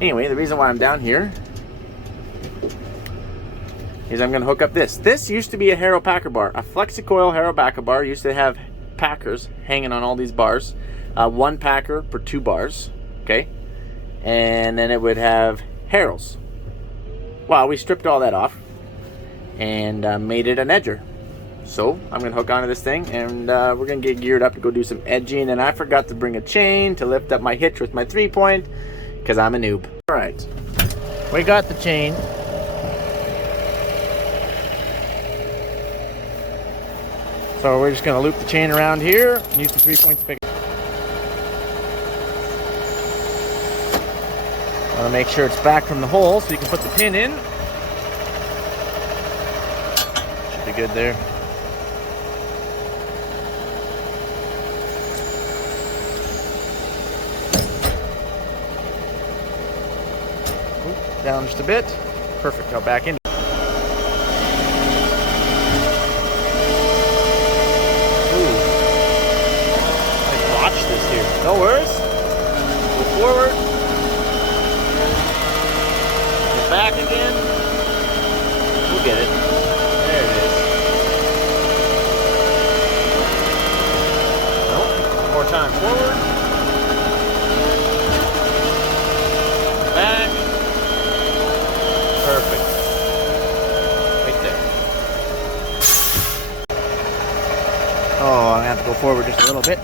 Anyway, the reason why I'm down here is I'm going to hook up this. This used to be a Harrow Packer bar. A Flexicoil Harrow Packer bar used to have packers hanging on all these bars. One packer for 2 bars, okay? And then it would have Harrows. Well, we stripped all that off and made it an edger. So I'm going to hook onto this thing, and we're going to get geared up to go do some edging. And I forgot to bring a chain to lift up my hitch with my 3-point because I'm a noob. All right, we got the chain. So we're just going to loop the chain around here and use the 3-point spigot. Want to make sure it's back from the hole so you can put the pin in. Should be good there. Oop, down just a bit. Perfect. Now back in. No worries. Go forward. Go back again. We'll get it. There it is. Nope. One more time. Forward. Back. Perfect. Right there. Oh, I'm gonna have to go forward just a little bit.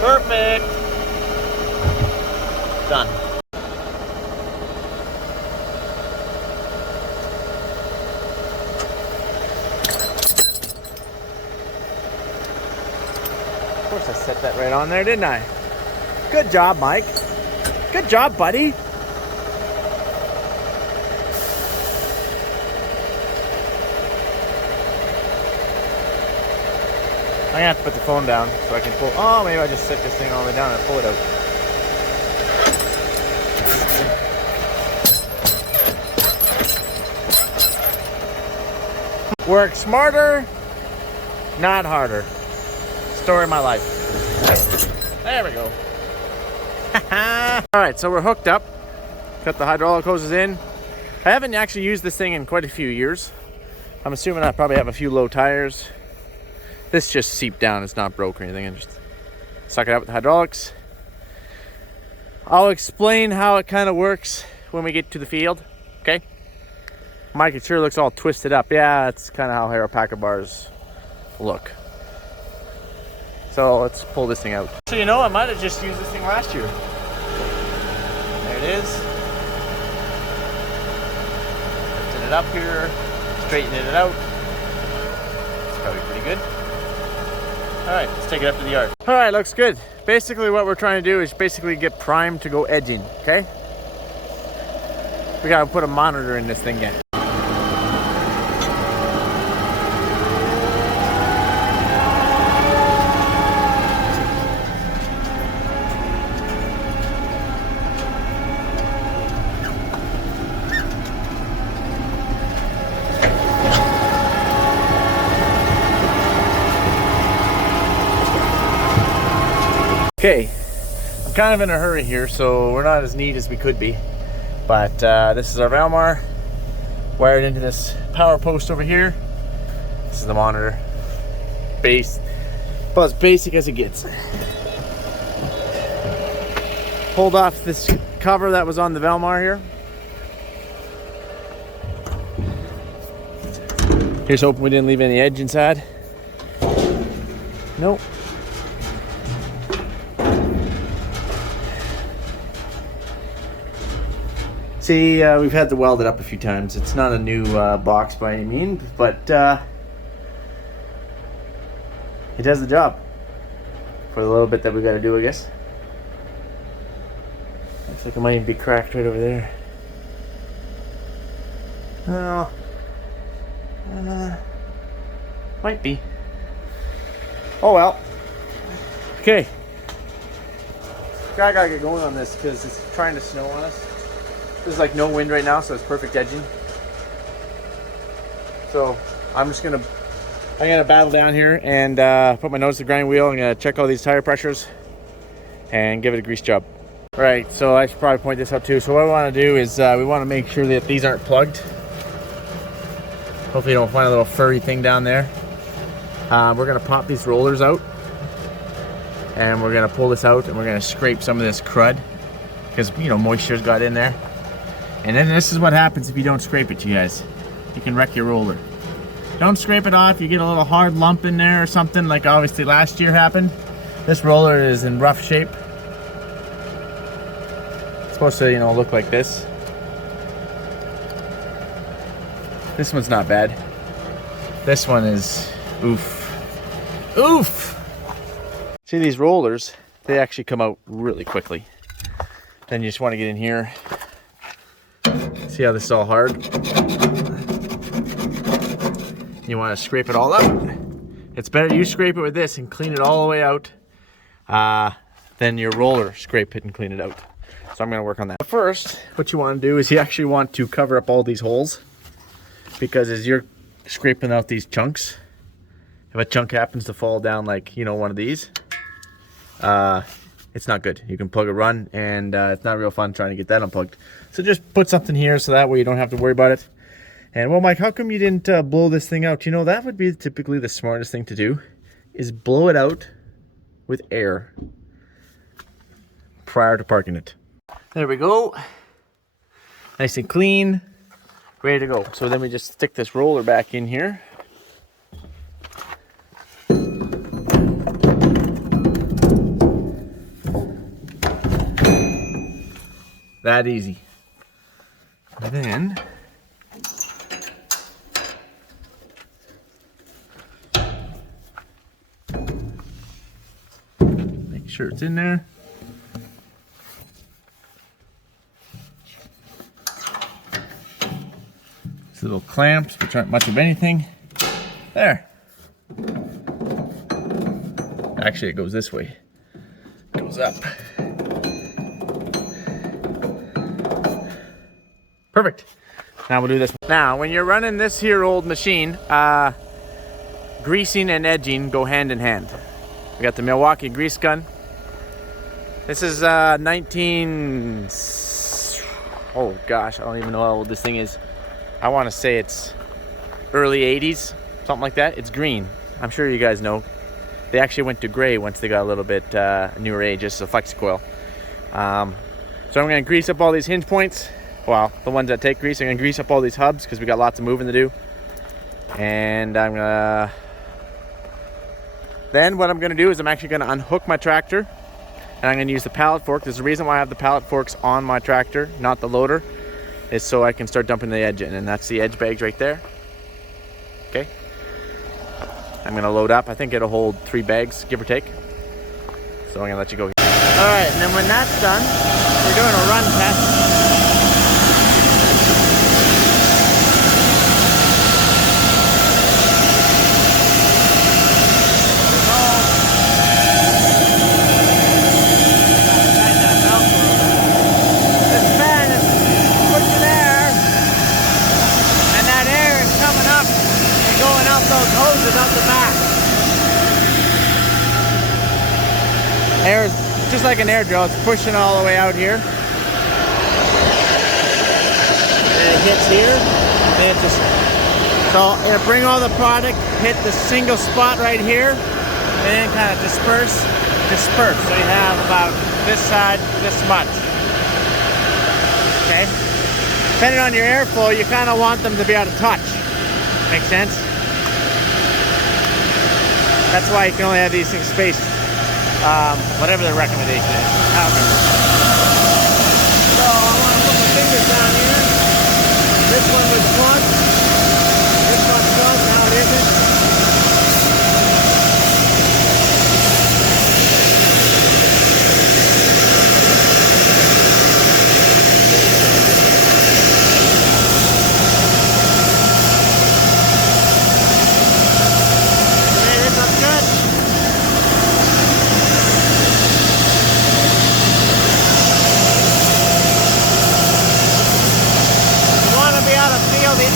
Perfect. Done. Of course I set that right on there, didn't I? Good job, Mike. Good job, buddy. I'm gonna have to put the phone down so I can pull. Oh, maybe I just set this thing all the way down and pull it out. Work smarter, not harder. Story of my life. There we go. Alright, so we're hooked up. Got the hydraulic hoses in. I haven't actually used this thing in quite a few years. I'm assuming I probably have a few low tires. This just seeped down, it's not broke or anything. I just suck it out with the hydraulics. I'll explain how it kind of works when we get to the field, okay? Mike, it sure looks all twisted up. Yeah, that's kind of how Harrow Packer bars look. So let's pull this thing out. So you know, I might have just used this thing last year. There it is. Lifting it up here, straightening it out. It's probably pretty good. Alright, let's take it up to the yard. Alright, looks good. Basically what we're trying to do is basically get primed to go edging, okay? We gotta put a monitor in this thing yet. Okay, I'm kind of in a hurry here, so we're not as neat as we could be. But this is our Valmar wired into this power post over here. This is the monitor. Base, about as basic as it gets. Pulled off this cover that was on the Valmar here. Here's hoping we didn't leave any edge inside. Nope. See, we've had to weld it up a few times. It's not a new box by any means, but it does the job for the little bit that we got to do, I guess. Looks like it might even be cracked right over there. Oh, might be. Oh well. Okay. I gotta get going on this because it's trying to snow on us. There's like no wind right now, so it's perfect edging. So I'm gonna battle down here and put my nose to the grind wheel. I'm gonna check all these tire pressures and give it a grease job. All right, so I should probably point this out too. So what we want to do is we want to make sure that these aren't plugged. Hopefully you don't find a little furry thing down there. We're gonna pop these rollers out, and we're gonna pull this out, and we're gonna scrape some of this crud, because you know moisture's got in there. And then this is what happens if you don't scrape it, you guys. You can wreck your roller. Don't scrape it off. You get a little hard lump in there or something, like obviously last year happened. This roller is in rough shape. It's supposed to, you know, look like this. This one's not bad. This one is oof. Oof! See these rollers, they actually come out really quickly. Then you just want to get in here. See how this is all hard? You want to scrape it all up. It's better you scrape it with this and clean it all the way out than your roller scrape it and clean it out. So I'm going to work on that. First, what you want to do is you actually want to cover up all these holes, because as you're scraping out these chunks, if a chunk happens to fall down like, you know, one of these, it's not good. You can plug a run, and it's not real fun trying to get that unplugged. So just put something here so that way you don't have to worry about it. And well, Mike, how come you didn't blow this thing out? You know, that would be typically the smartest thing to do, is blow it out with air prior to parking it. There we go. Nice and clean, ready to go. So then we just stick this roller back in here. That easy. And then make sure it's in there. These little clamps, which aren't much of anything. There. Actually, it goes this way. It goes up. Perfect. Now we'll do this. Now, when you're running this here old machine, greasing and edging go hand in hand. We got the Milwaukee grease gun. This is 19... Oh gosh, I don't even know how old this thing is. I want to say it's early 80s, something like that. It's green. I'm sure you guys know. They actually went to gray once they got a little bit newer age. This is a flexi coil. So I'm going to grease up all these hinge points. Well, the ones that take grease. I'm going to grease up all these hubs because we got lots of moving to do. And I'm going to... Then what I'm going to do is I'm actually going to unhook my tractor. And I'm going to use the pallet fork. There's a reason why I have the pallet forks on my tractor, not the loader. Is so I can start dumping the edge in. And that's the edge bags right there. Okay. I'm going to load up. I think it'll hold 3 bags, give or take. So I'm going to let you go here. Alright, and then when that's done, we're doing a run test. Those hoses out the back. Air is just like an air drill. It's pushing all the way out here. And it hits here. And it just, so it'll bring all the product, hit the single spot right here, and then kind of disperse. So you have about this side, this much. Okay? Depending on your airflow, you kind of want them to be able to touch. Make sense? That's why you can only have these things spaced, whatever the recommendation is. So I want to put my fingers down here. This one was plugged. This one's plugged, now it isn't. The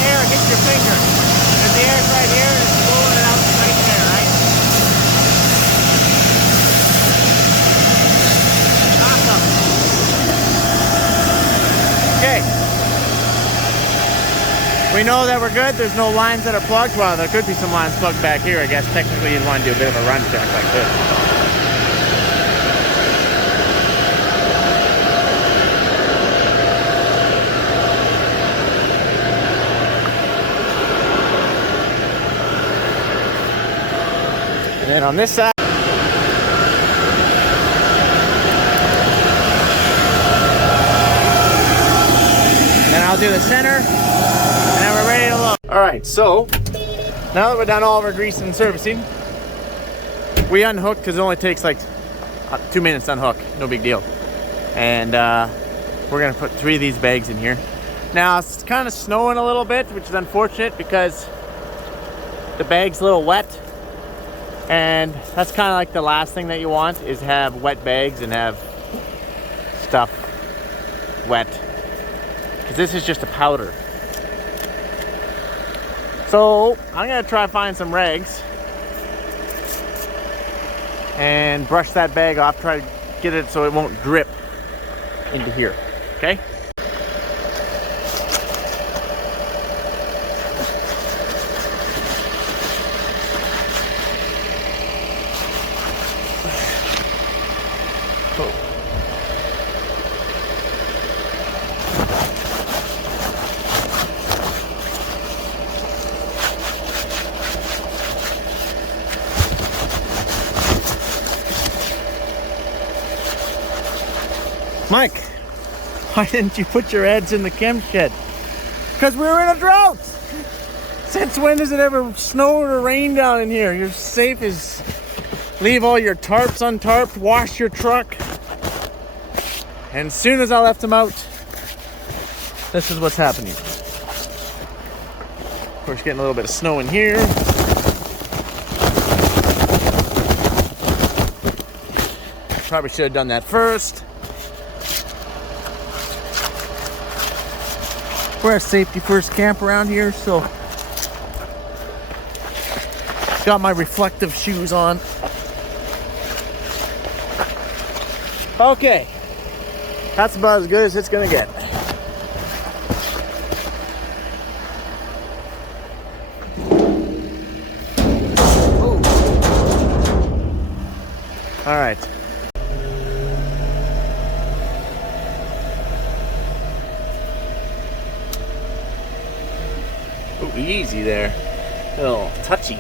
We know that we're good. There's no lines that are plugged. Well, there could be some lines plugged back here. I guess technically you'd want to do a bit of a run check like this. And then on this side, then I'll do the center, and then we're ready to load. All right, so now that we're done all of our greasing and servicing, we unhook because it only takes like 2 minutes to unhook, no big deal. And we're gonna put 3 of these bags in here. Now it's kind of snowing a little bit, which is unfortunate because the bag's a little wet. And that's kind of like the last thing that you want, is have wet bags and have stuff wet, because this is just a powder. So I'm gonna try find some rags and brush that bag off, try to get it so it won't drip into here, okay? Mike, why didn't you put your heads in the chem shed? Because we were in a drought. Since when does it ever snow or rain down in here? You're safe as leave all your tarps untarped, wash your truck. And as soon as I left them out, this is what's happening. Of course, getting a little bit of snow in here. Probably should have done that first. We're a safety first camp around here, so got my reflective shoes on. Okay, that's about as good as it's gonna get. Ooh. All right. Ooh, easy there. A little touchy.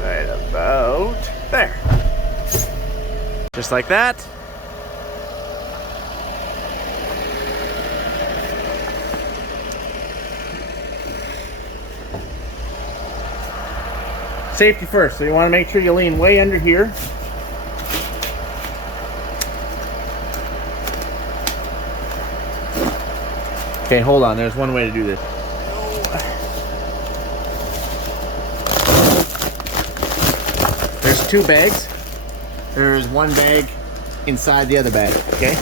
Right about there. Just like that. Safety first, so you want to make sure you lean way under here. Okay, hold on. There's one way to do this. There's 2 bags. There's 1 bag inside the other bag, okay?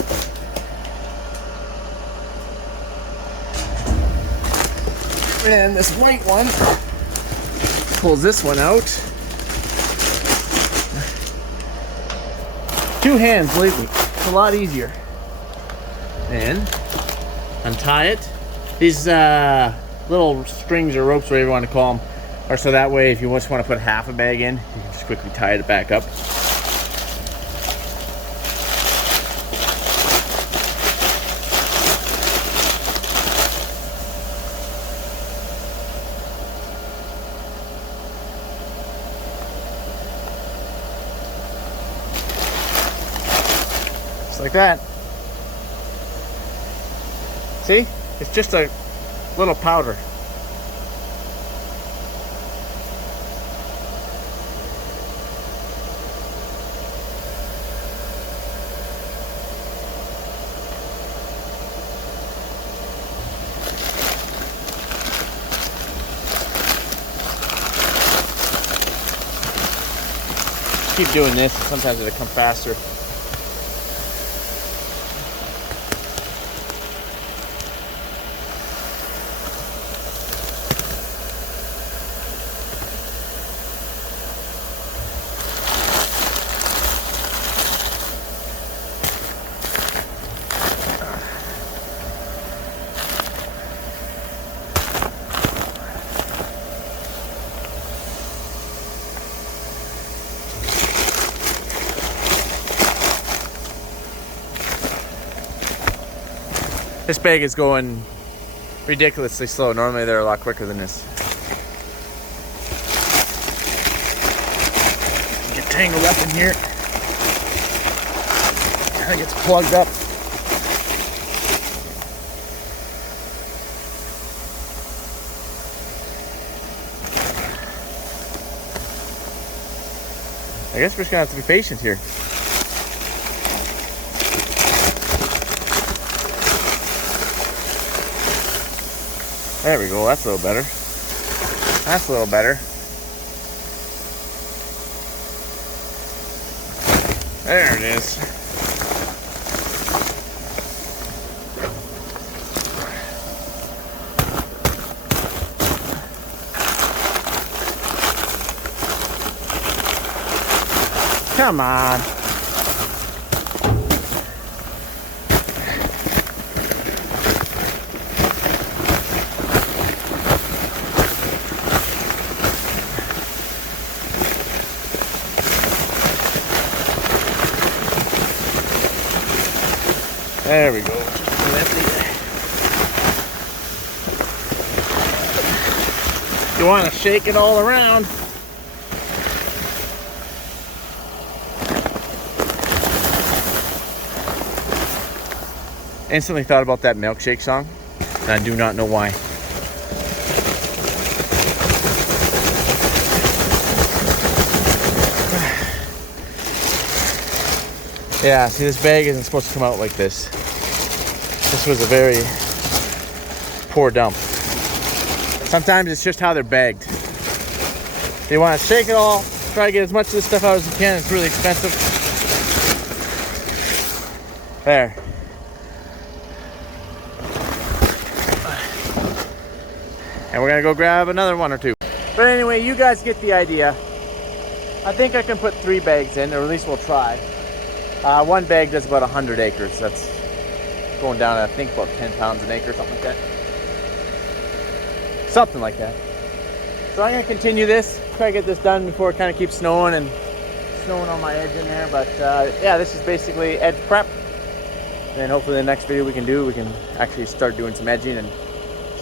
And this white one pulls this one out. 2 hands, believe me. It's a lot easier. And untie it. These little strings or ropes, whatever you want to call them, are so that way if you just want to put half a bag in, you can just quickly tie it back up. Just like that. See? It's just a little powder. Keep doing this, and sometimes it'll come faster. This bag is going ridiculously slow. Normally they're a lot quicker than this. Get tangled up in here. Kind of gets plugged up. I guess we're just gonna have to be patient here. There we go, that's a little better. That's a little better. There it is. Come on. There we go. You want to shake it all around. Instantly thought about that milkshake song, and I do not know why. Yeah, see, this bag isn't supposed to come out like this. This was a very poor dump. Sometimes it's just how they're bagged. You want to shake it all, try to get as much of this stuff out as you can. It's really expensive. There. And we're gonna go grab another one or two. But anyway, you guys get the idea. I think I can put 3 bags in, or at least we'll try. One bag does about 100 acres. That's going down to, I think, about 10 pounds an acre, something like that. Something like that. So I'm gonna continue this, try to get this done before it kind of keeps snowing and snowing on my edge in there. But yeah, this is basically edge prep. And hopefully the next video we can actually start doing some edging and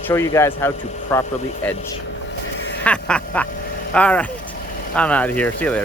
show you guys how to properly edge. All right, I'm out of here. See you later.